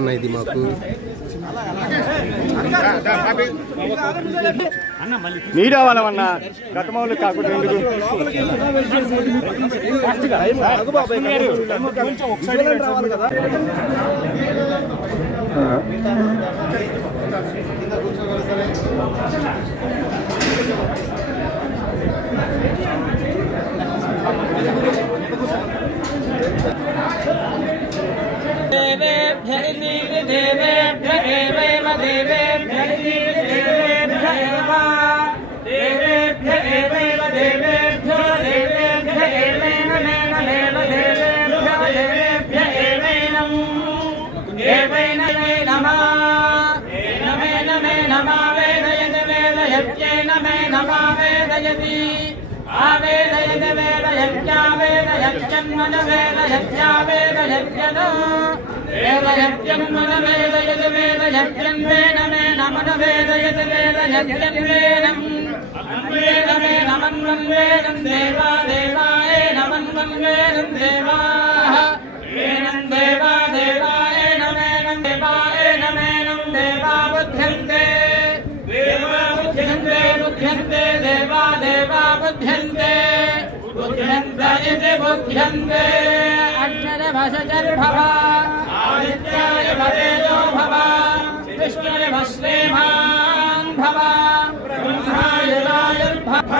అన్న ఇది మాకు నీరు అవ్వాలన్నా గతమౌలు కాకుండా आवेदयत वेदयत्यावेदयत्यन्मन वेदयत्यावेदयत्यनो वेदयत्यन्मन वेदयत वेदयत्यन्वेन मे नमन वेदयत वेदयत्यन्वेनं अन्वेन मे नमन्वन् वेदं देवा देवाय नमन्वन् वेदं देवाः वेनं देवा देवाय नमेनं देवाय नमेनं देवा बुध्यन्ते देवा बुध्यन्ते बुध्यन्ते देवा देवा बुध्यन्ते बुध्यन्त इति बुध्यन्ते अग्निर्भशजर्भव आदित्याय भवेजो भव विष्णुर् भस्मेमान् भव ब्रह्माय रायुर्भव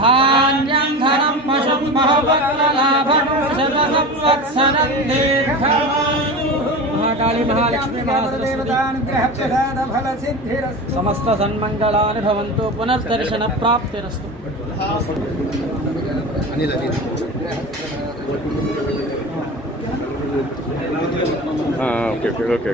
धान्यं धनं पशुं बहुवक्त्रलाभं सर्वसंवत्सरं दीर्घम् महाकाली महालक्ष्मी समस्त सन्मंगलानि भवन्तु पुनर्दर्शन प्राप्तिरस्तु ఓకే ఓకే